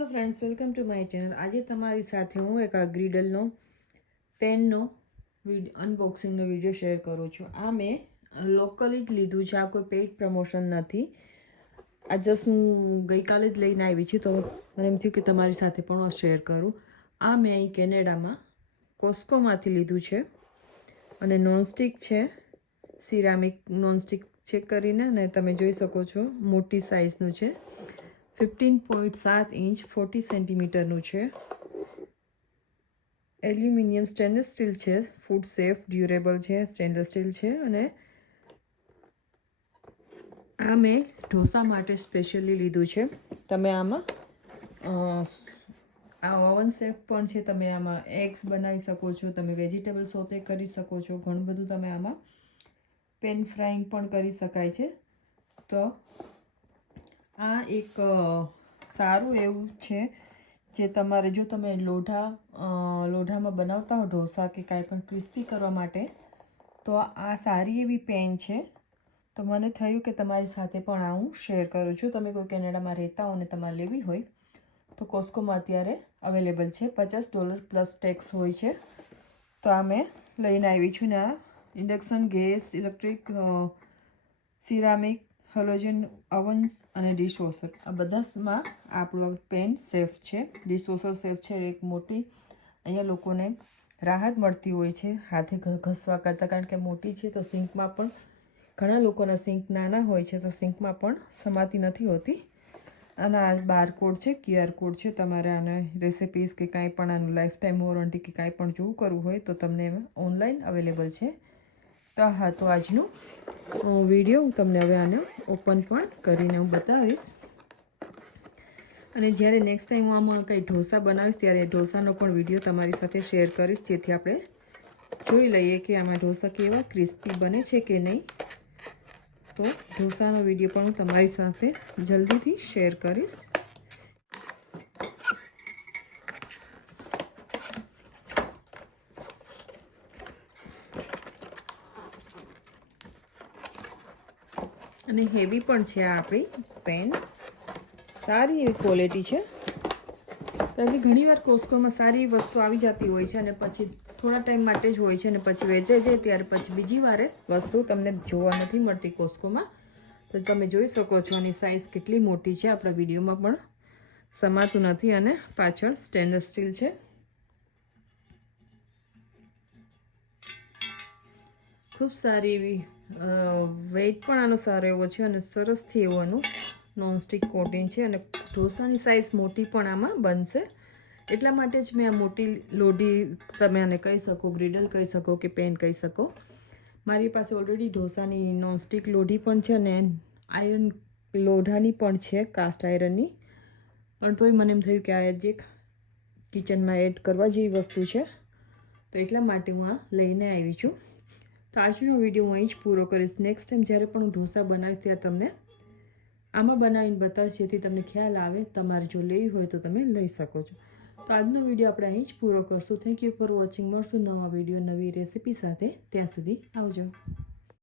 Hello friends, welcome to my channel. आज तमारी साथे हूँ एक ग्रीडलनो पेननो अनबॉक्सिंगनो विडियो शेर करूँ छूँ। आ मैं लोकली ज लीधुं छे, आ कोई पेड प्रमोशन नहीं। आ जस्ट हूँ गई काले ज लईने आवी छुं, तो मने एम थयुं कि तमारी साथे पण शेर करूँ। आ मैं अहीं केनेडामां कोस्कोमांथी लीधुं छे अने नॉनस्टिक छे, सिरामिक नॉनस्टिक चेक करीने अने तमे जोई शको छो मोटी साइजनुं छे। 15.7 इंच 40 सेंटीमीटरનું છે। એલ્યુમિનિયમ સ્ટેનલેસ સ્ટીલ છે, ફૂડ સેફ ડ્યુરેબલ છે, સ્ટેનલેસ સ્ટીલ છે અને આ મેં ઢોસા માટે સ્પેશિયલી લીધું છે। તમે આમાં આ ઓવન સેફ પણ છે, તમે આમાં એગ્સ બનાવી શકો છો, તમે વેજીટેબલ સોતે કરી શકો છો, ઘણું બધું તમે આમાં પેન ફ્રાઈંગ પણ કરી શકાય છે। તો આ એક સારું એવું છે જે તમારે જો તમે લોઢામાં બનાવતા હો ઢોસા કે કાંઈ પણ ક્રિસ્પી કરવા માટે, તો આ સારી એવી પેન છે। તો મને થયું કે તમારી સાથે પણ આ હું શેર કરું છું। તમે કોઈ કેનેડામાં રહેતા હો ને તમારે લેવી હોય તો કોસ્કોમાં અત્યારે અવેલેબલ છે। $50 પ્લસ ટેક્સ હોય છે। તો આ મેં લઈને આવી છું ને આ induction gas, electric, ceramic, halogen ओवन्स અને ડિશવોશર આ બધામાં આપણું પેન સેફ છે। ડિશવોશર સેફ છે। એક મોટી અહીંયા લોકોને રાહત મળતી હોય છે હાથે ઘસવા કરતાં, કારણ કે મોટી છે તો સિંકમાં પણ ઘણા લોકોના સિંક નાના હોય છે તો સિંકમાં પણ સમાતી નથી હોતી। અને આ બારકોડ છે, QR કોડ છે। તમારે આને રેસિપીસ કે કાંઈ પણ આનું લાઈફ ટાઈમ વોરંટી કે કાંઈ પણ જોવું કરવું હોય તો તમને એમાં ઓનલાઈન અવેલેબલ છે। તો હા, તો આજનું વિડીયો હું તમને હવે આને ઓપન પણ કરીને હું બતાવીશ। અને જ્યારે નેક્સ્ટ ટાઈમ હું આમાં કંઈ ઢોસા બનાવીશ ત્યારે ઢોસાનો પણ વિડીયો તમારી સાથે શેર કરીશ, જેથી આપણે જોઈ લઈએ કે આમાં ઢોસા કેવા ક્રિસ્પી બને છે કે નહીં। તો ઢોસાનો વિડીયો પણ હું તમારી સાથે જલ્દીથી શેર કરીશ। અને હેવી પણ છે આ આપણી પેન, સારી એવી ક્વોલિટી છે। કારણ કે ઘણીવાર કોસ્કોમાં સારી વસ્તુ આવી જતી હોય છે અને પછી થોડા ટાઈમ માટે જ હોય છે અને પછી વેચાઈ જાય ત્યારે પછી બીજી વારે વસ્તુ તમને જોવા નથી મળતી કોસ્કોમાં। તો તમે જોઈ શકો છો આની સાઇઝ કેટલી મોટી છે, આપણા વિડીયોમાં પણ સમાતું નથી અને પાછળ સ્ટેનલેસ સ્ટીલ છે। ખૂબ સારી એવી વેઇટ પણ આનો સારો એવો છે અને સરસથી એવું આનું નોનસ્ટિક કોટિંગ છે અને ઢોસાની સાઇઝ મોટી પણ આમાં બનશે। એટલા માટે જ મેં આ મોટી લોઢી, તમે આને કહી શકો, ગ્રીડલ કહી શકો કે પેન કહી શકો। મારી પાસે ઓલરેડી ઢોસાની નોનસ્ટિક લોઢી પણ છે અને આયર્ન લોઢાની પણ છે, કાસ્ટ આયરનની। પણ તોય મને એમ થયું કે આ જે કિચનમાં એડ કરવા જેવી વસ્તુ છે, તો એટલા માટે હું આ લઈને આવી છું। તો આજનો વિડીયો હું અહીં જ પૂરો કરીશ। નેક્સ્ટ ટાઈમ જ્યારે પણ હું ઢોસા બનાવીશ ત્યારે તમને આમાં બનાવીને બતાવીશ, જેથી તમને ખ્યાલ આવે, તમારે જો લેવી હોય તો તમે લઈ શકો છો। તો આજનો વિડીયો આપણે અહીં જ પૂરો કરશું। Thank you for watching. મળશું નવા વિડીયો, નવી રેસિપી સાથે। ત્યાં સુધી આવજો।